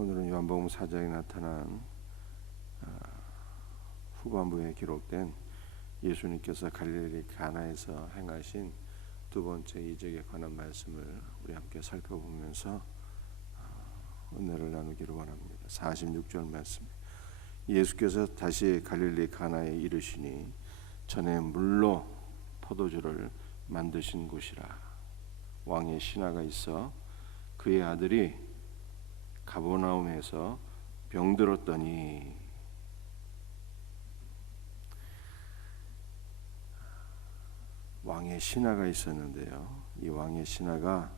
오늘은 요한복음 4장에 나타난 후반부에 기록된 예수님께서 갈릴리 가나에서 행하신 두 번째 이적에 관한 말씀을 우리 함께 살펴보면서 은혜를 나누기를 원합니다. 46절 말씀. 예수께서 다시 갈릴리 가나에 이르시니 전에 물로 포도주를 만드신 곳이라. 왕의 신하가 있어 그의 아들이 가버나움에서 병들었더니 왕의 신하가 있었는데요. 이 왕의 신하가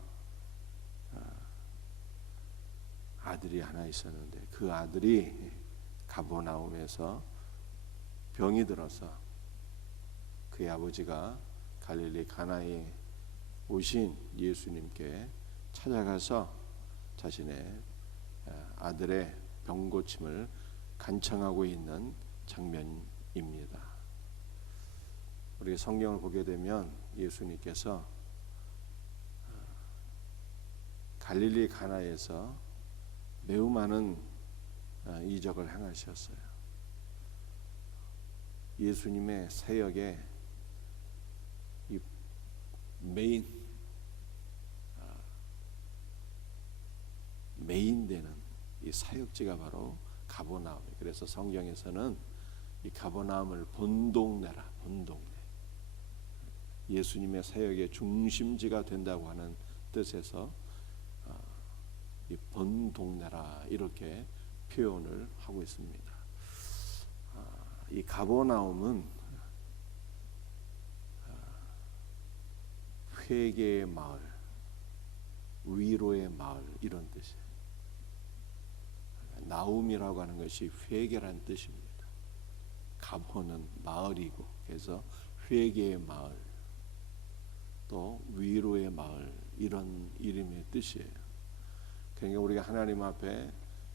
아들이 하나 있었는데 그 아들이 가버나움에서 병이 들어서 그의 아버지가 갈릴리 가나에 오신 예수님께 찾아가서 자신의 아들의 병 고침을 간청하고 있는 장면입니다. 우리 성경을 보게 되면 예수님께서 갈릴리 가나에서 매우 많은 이적을 행하셨어요. 예수님의 사역의 이 메인 되는 이 사역지가 바로 가버나움. 그래서 성경에서는 이 가버나움을 본동네라, 본동네. 예수님의 사역의 중심지가 된다고 하는 뜻에서 이 본동네라 이렇게 표현을 하고 있습니다. 이 가버나움은 회개의 마을, 위로의 마을 이런 뜻이에요. 나움이라고 하는 것이 회개란 뜻입니다. 가버는 마을이고 그래서 회개의 마을 또 위로의 마을 이런 이름의 뜻이에요. 그러니까 우리가 하나님 앞에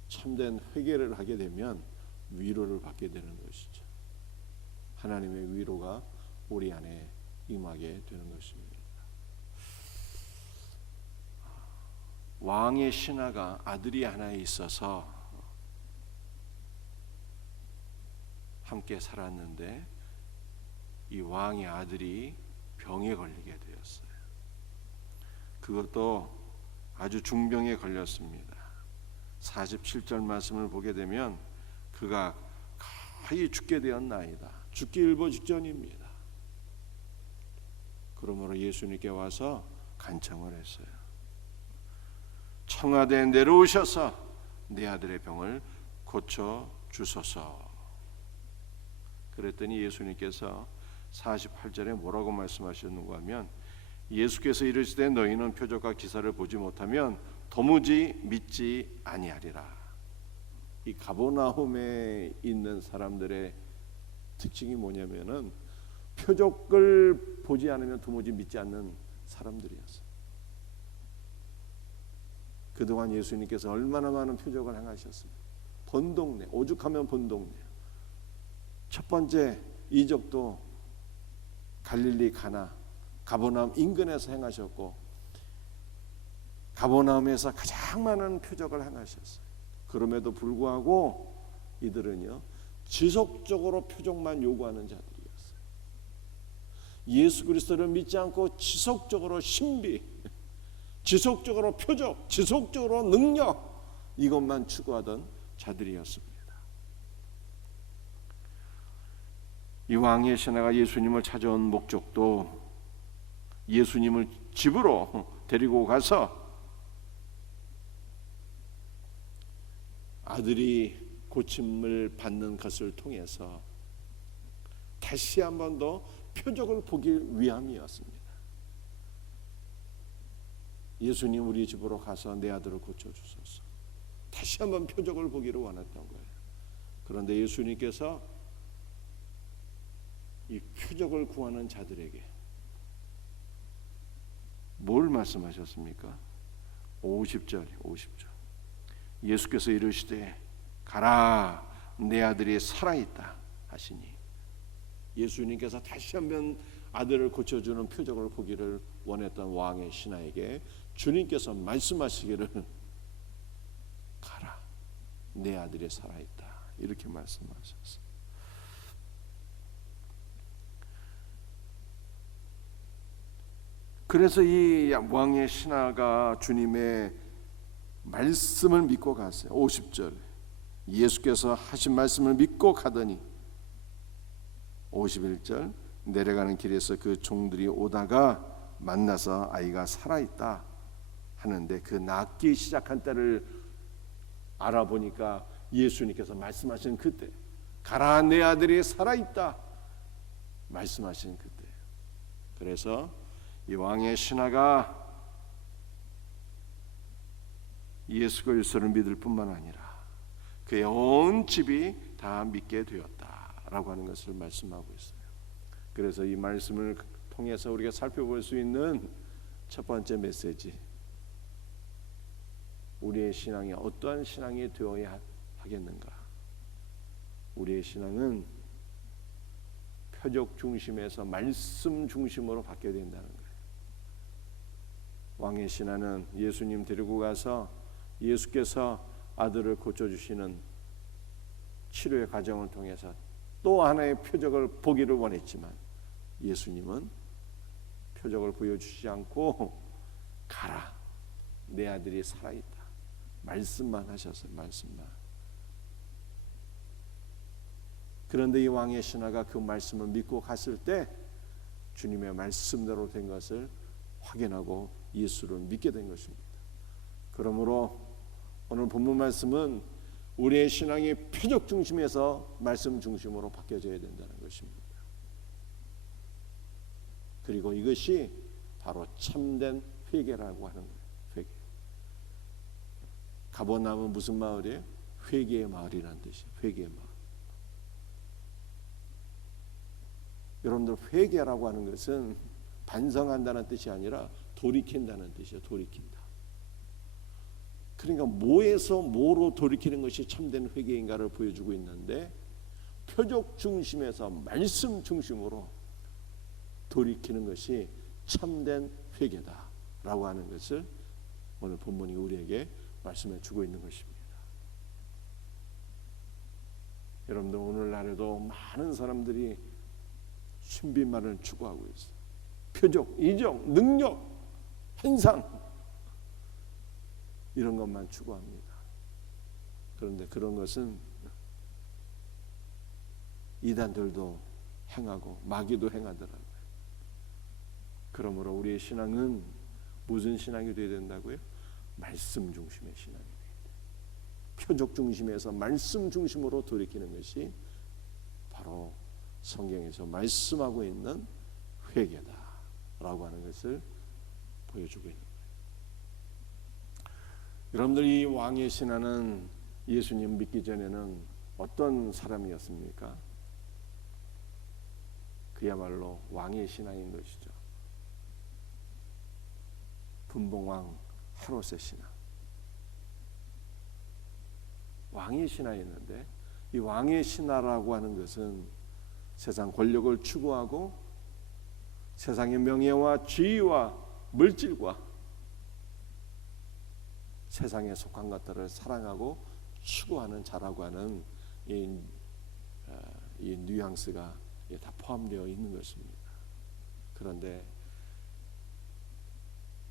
참된 회개를 하게 되면 위로를 받게 되는 것이죠. 하나님의 위로가 우리 안에 임하게 되는 것입니다. 왕의 신하가 아들이 하나 있어서 함께 살았는데 이 왕의 아들이 병에 걸리게 되었어요. 그것도 아주 중병에 걸렸습니다. 47절 말씀을 보게 되면 그가 가히 죽게 되었나이다. 죽기 일보 직전입니다. 그러므로 예수님께 와서 간청을 했어요. 청하되 내려오셔서 내 아들의 병을 고쳐 주소서. 그랬더니 예수님께서 48절에 뭐라고 말씀하셨는가 하면 예수께서 이르시되 너희는 표적과 기사를 보지 못하면 도무지 믿지 아니하리라. 이 가버나움에 있는 사람들의 특징이 뭐냐면은 표적을 보지 않으면 도무지 믿지 않는 사람들이었어요. 그동안 예수님께서 얼마나 많은 표적을 행하셨습니까? 본동네, 오죽하면 본동네. 첫 번째 이적도 갈릴리 가나, 가버나움 인근에서 행하셨고 가버나움에서 가장 많은 표적을 행하셨어요. 그럼에도 불구하고 이들은요 지속적으로 표적만 요구하는 자들이었어요. 예수 그리스도를 믿지 않고 지속적으로 신비, 지속적으로 표적, 지속적으로 능력 이것만 추구하던 자들이었습니다. 이 왕의 신하가 예수님을 찾아온 목적도 예수님을 집으로 데리고 가서 아들이 고침을 받는 것을 통해서 다시 한 번 더 표적을 보기 위함이었습니다. 예수님 우리 집으로 가서 내 아들을 고쳐주소서. 다시 한번 표적을 보기를 원했던 거예요. 그런데 예수님께서 이 표적을 구하는 자들에게 뭘 말씀하셨습니까? 50절 예수께서 이르시되 가라 내 아들이 살아있다 하시니 예수님께서 다시 한번 아들을 고쳐주는 표적을 보기를 원했던 왕의 신하에게 주님께서 말씀하시기를 가라 내 아들이 살아있다. 이렇게 말씀하셨어요. 그래서 이 왕의 신하가 주님의 말씀을 믿고 갔어요. 50절 예수께서 하신 말씀을 믿고 가더니 51절 내려가는 길에서 그 종들이 오다가 만나서 아이가 살아있다 하는데 그 낫기 시작한 때를 알아보니까 예수님께서 말씀하신 그때, 가라 내 아들이 살아있다 말씀하신 그때. 그래서 이 왕의 신하가 예수 그리스도를 믿을 뿐만 아니라 그의 온 집이 다 믿게 되었다라고 하는 것을 말씀하고 있어요. 그래서 이 말씀을 통해서 우리가 살펴볼 수 있는 첫 번째 메시지, 우리의 신앙이 어떠한 신앙이 되어야 하겠는가? 우리의 신앙은 표적 중심에서 말씀 중심으로 바뀌어야 된다는 거예요. 왕의 신하는 예수님 데리고 가서 예수께서 아들을 고쳐주시는 치료의 과정을 통해서 또 하나의 표적을 보기를 원했지만 예수님은 표적을 보여주시지 않고 가라 내 아들이 살아있다 말씀만 하셨어요. 말씀만. 그런데 이 왕의 신하가 그 말씀을 믿고 갔을 때 주님의 말씀대로 된 것을 확인하고 예수를 믿게 된 것입니다. 그러므로 오늘 본문 말씀은 우리의 신앙이 표적 중심에서 말씀 중심으로 바뀌어져야 된다는 것입니다. 그리고 이것이 바로 참된 회개라고 하는 거예요. 회개. 가버나움은 무슨 마을이에요? 회개의 마을이라는 뜻이에요. 회개의 마을. 여러분들 회개라고 하는 것은 반성한다는 뜻이 아니라 돌이킨다는 뜻이에요. 돌이킨다. 그러니까 뭐에서 뭐로 돌이키는 것이 참된 회개인가를 보여주고 있는데 표적 중심에서 말씀 중심으로 돌이키는 것이 참된 회개다라고 하는 것을 오늘 본문이 우리에게 말씀해 주고 있는 것입니다. 여러분들 오늘날에도 많은 사람들이 신비만을 추구하고 있어요. 표적, 이적, 능력, 현상 이런 것만 추구합니다. 그런데 그런 것은 이단들도 행하고 마귀도 행하더라고요. 그러므로 우리의 신앙은 무슨 신앙이 되어야 된다고요? 말씀 중심의 신앙이 되어야 돼요. 표적 중심에서 말씀 중심으로 돌이키는 것이 바로 성경에서 말씀하고 있는 회개다라고 하는 것을 보여주고 있는 거예요. 여러분들 이 왕의 신하는 예수님 믿기 전에는 어떤 사람이었습니까? 그야말로 왕의 신하인 것이죠. 분봉왕 헤롯의 신하. 왕의 신하였는데 이 왕의 신하라고 하는 것은 세상 권력을 추구하고 세상의 명예와 지위와 물질과 세상에 속한 것들을 사랑하고 추구하는 자라고 하는 이 뉘앙스가 다 포함되어 있는 것입니다. 그런데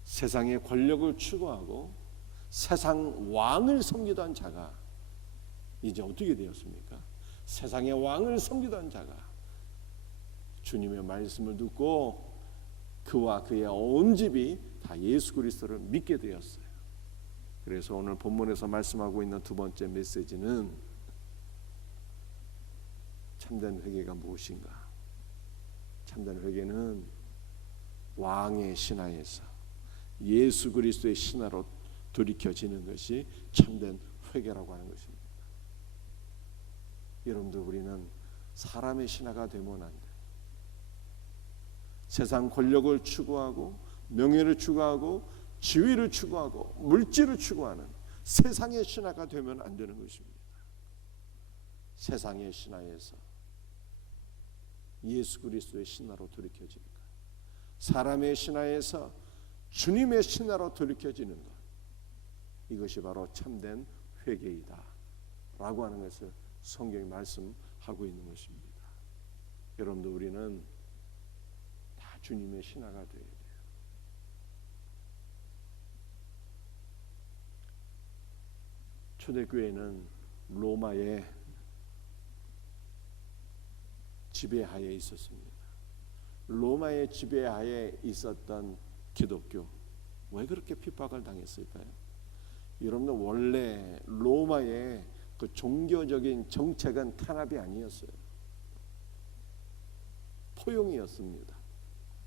세상의 권력을 추구하고 세상 왕을 섬기던 자가 이제 어떻게 되었습니까? 세상의 왕을 섬기던 자가 주님의 말씀을 듣고 그와 그의 온 집이 다 예수 그리스도를 믿게 되었어요. 그래서 오늘 본문에서 말씀하고 있는 두 번째 메시지는 참된 회개가 무엇인가? 참된 회개는 왕의 신하에서 예수 그리스도의 신하로 돌이켜지는 것이 참된 회개라고 하는 것입니다. 여러분들 우리는 사람의 신하가 되면 안 돼요. 세상 권력을 추구하고 명예를 추구하고 지위를 추구하고 물질을 추구하는 세상의 신하가 되면 안 되는 것입니다. 세상의 신하에서 예수 그리스도의 신하로 돌이켜지는 것, 사람의 신하에서 주님의 신하로 돌이켜지는 것, 이것이 바로 참된 회개이다 라고 하는 것을 성경이 말씀하고 있는 것입니다. 여러분들, 우리는 다 주님의 신하가 되어야 돼요. 초대교회는 로마의 지배하에 있었습니다. 로마의 지배하에 있었던 기독교, 왜 그렇게 핍박을 당했을까요? 여러분들, 원래 로마의 그 종교적인 정책은 탄압이 아니었어요. 포용이었습니다.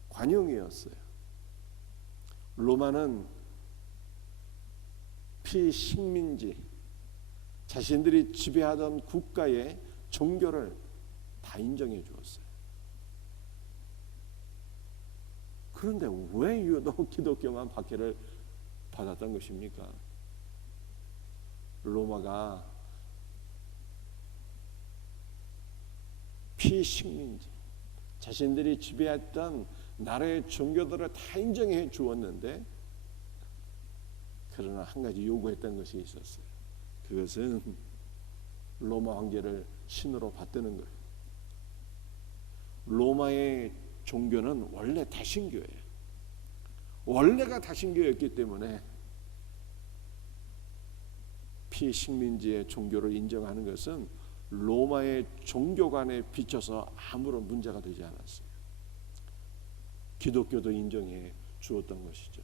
관용이었어요. 로마는 피식민지, 자신들이 지배하던 국가의 종교를 다 인정해 주었어요. 그런데 왜 유독 기독교만 박해를 받았던 것입니까? 로마가 피식민지, 자신들이 지배했던 나라의 종교들을 다 인정해 주었는데, 그러나 한 가지 요구했던 것이 있었어요. 그것은 로마 황제를 신으로 받드는 거예요. 로마의 종교는 원래 다신교예요. 원래가 다신교였기 때문에 피식민지의 종교를 인정하는 것은 로마의 종교관에 비춰서 아무런 문제가 되지 않았어요. 기독교도 인정해 주었던 것이죠.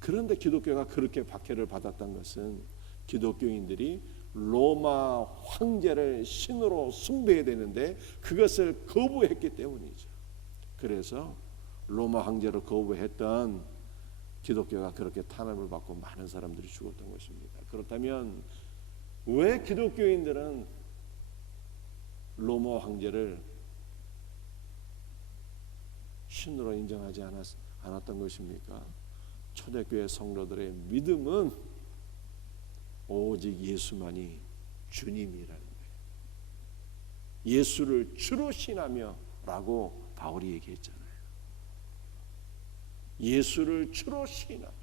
그런데 기독교가 그렇게 박해를 받았던 것은 기독교인들이 로마 황제를 신으로 숭배해야 되는데 그것을 거부했기 때문이죠. 그래서 로마 황제를 거부했던 기독교가 그렇게 탄압을 받고 많은 사람들이 죽었던 것입니다. 그렇다면 왜 기독교인들은 로마 황제를 신으로 인정하지 않았던 것입니까? 초대교회 성도들의 믿음은 오직 예수만이 주님이라는 거예요. 예수를 주로 신하며 라고 바울이 얘기했잖아요. 예수를 주로 신하며,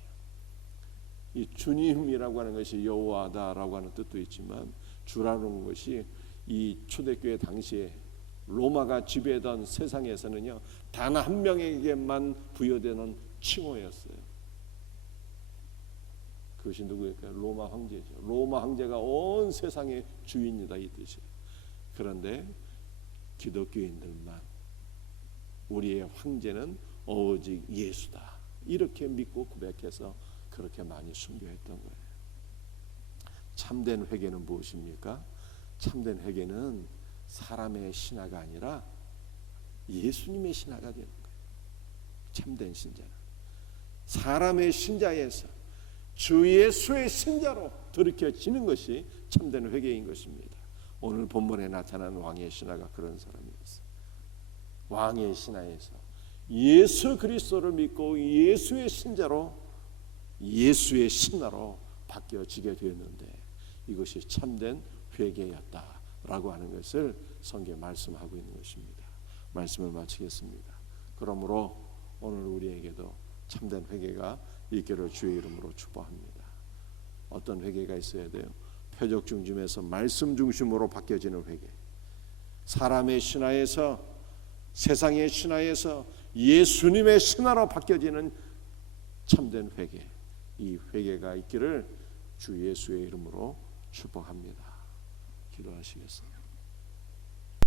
이 주님이라고 하는 것이 여호와다라고 하는 뜻도 있지만 주라는 것이 이 초대교회 당시에 로마가 지배하던 세상에서는요, 단 한 명에게만 부여되는 칭호였어요. 그것이 누구일까요? 로마 황제죠. 로마 황제가 온 세상의 주인이다, 이 뜻이에요. 그런데 기독교인들만 우리의 황제는 오직 예수다, 이렇게 믿고 고백해서 그렇게 많이 순교했던 거예요. 참된 회개는 무엇입니까? 참된 회개는 사람의 신하가 아니라 예수님의 신하가 되는 거예요. 참된 신자는 사람의 신자에서 주 예수의 신자로 돌이켜지는 것이 참된 회개인 것입니다. 오늘 본문에 나타난 왕의 신하가 그런 사람이었어요. 왕의 신하에서 예수 그리스도를 믿고 예수의 신자로, 예수의 신하로 바뀌어지게 되었는데, 이것이 참된 회개였다라고 하는 것을 성경에 말씀하고 있는 것입니다. 말씀을 마치겠습니다. 그러므로 오늘 우리에게도 참된 회개가 있기를 주의 이름으로 축복합니다. 어떤 회개가 있어야 돼요? 표적 중심에서 말씀 중심으로 바뀌어지는 회개, 사람의 신하에서, 세상의 신하에서 예수님의 신하로 바뀌어지는 참된 회개, 이 회개가 있기를 주 예수의 이름으로 축복합니다. 기도하시겠습니다.